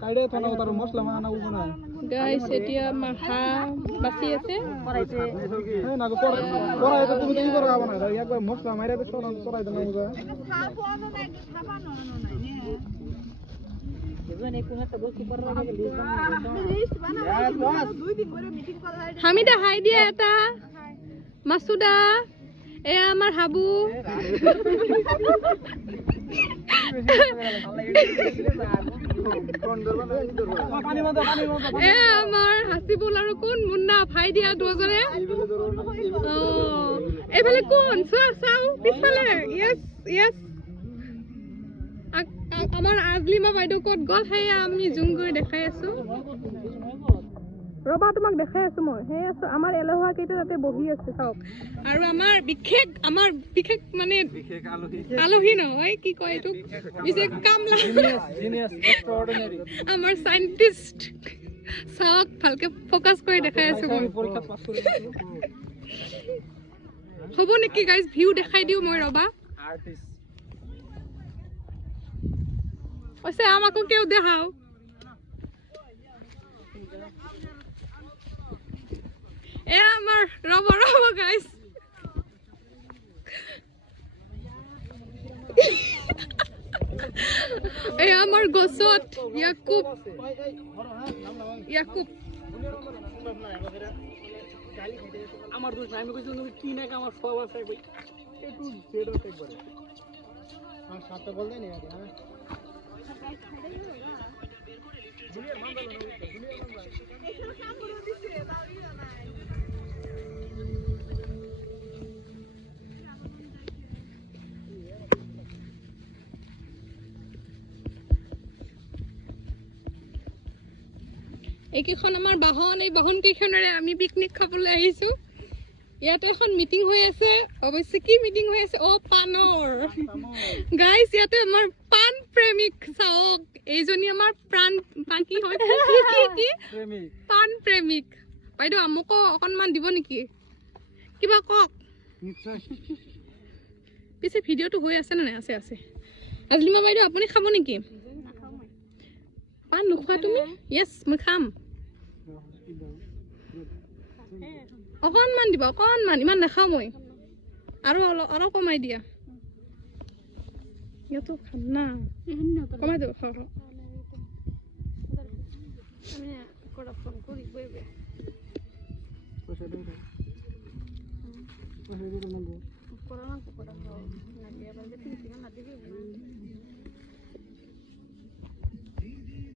কাইডে থনা উতার মশলা মানা উবনা গাইস এতিয়া মাহা বাসি আছে করাইতে হ্যাঁ না করাই তো তুমি কি করবা না একবার মশলা মাইরা তো সরান করাই দেন উগা হামিদা হাই দিয়া এটা মাসুদা এ আমার হাবু এ আমার হাসিবুল আর কোন মুন্না ভাই দিয়া দুজনে এবেলে কোন চাও পিছফালে ইয়েস ইয়েস আমার আজলিমা বাইদেউ কত গল সেই আমি জুম কৰি দেখাই আছো ৰবা তোমাক দেখাই আছো মই হে আছো আমাৰ এলহুৱা কেইটা তাতে বহি আছে চাওক আৰু আমাৰ বিশেষ মানে আলহী নহয় কি কয় এইটো বিশেষ কামলা জিনিয়াস এক্সট্রাঅর্ডিনারি আমাৰ সায়েন্টিস্ট চাওক ভালকে ফোকাস কৰি দেখাই আছো মই পৰীক্ষা পাস কৰি হ'ব নেকি গাইজ ভিউ দেখাই দিও মই ৰবা আর্টিস্ট ওসে আমাকে কেউ দেখাও এ আমার রব গাইস এ আমার গছত ইয়াকুব আমার দোষ নাই আমি কইছি তুমি কি না আমার সব আছে কই একটু জেড আছে একবারে আর সাতটা বল দেই না হ্যাঁ এইকেইখন আমাৰ বাহন এই বাহন কেইখনেৰে আমি পিকনিক খাবলৈ আহিছো ইয়াতে এখন মিটিং হৈ আছে অৱশ্যে কি মিটিং হৈ আছে পানৰ গাইস ইয়াতে আমাৰ পান প্ৰেমিক চাওক এইজনী আমাৰ প্ৰাণ কি হয় কি প্ৰেমিক পান প্ৰেমিক বাইদেউ আমকো অকনমান দিব নেকি কিবা কক নিশ্চয় পিছে ভিডিওটো হৈ আছে না আছে আজলিমা বাইদেউ আপুনি খাব নেকি পান নোখোৱা তুমি ইয়েস মই খাম অকনমান দিব অকনমান ইমান নাখাওঁ মই আৰু অলপ কমাই দিয়া ইয়াতো খাম না কমাই দিব খাওঁ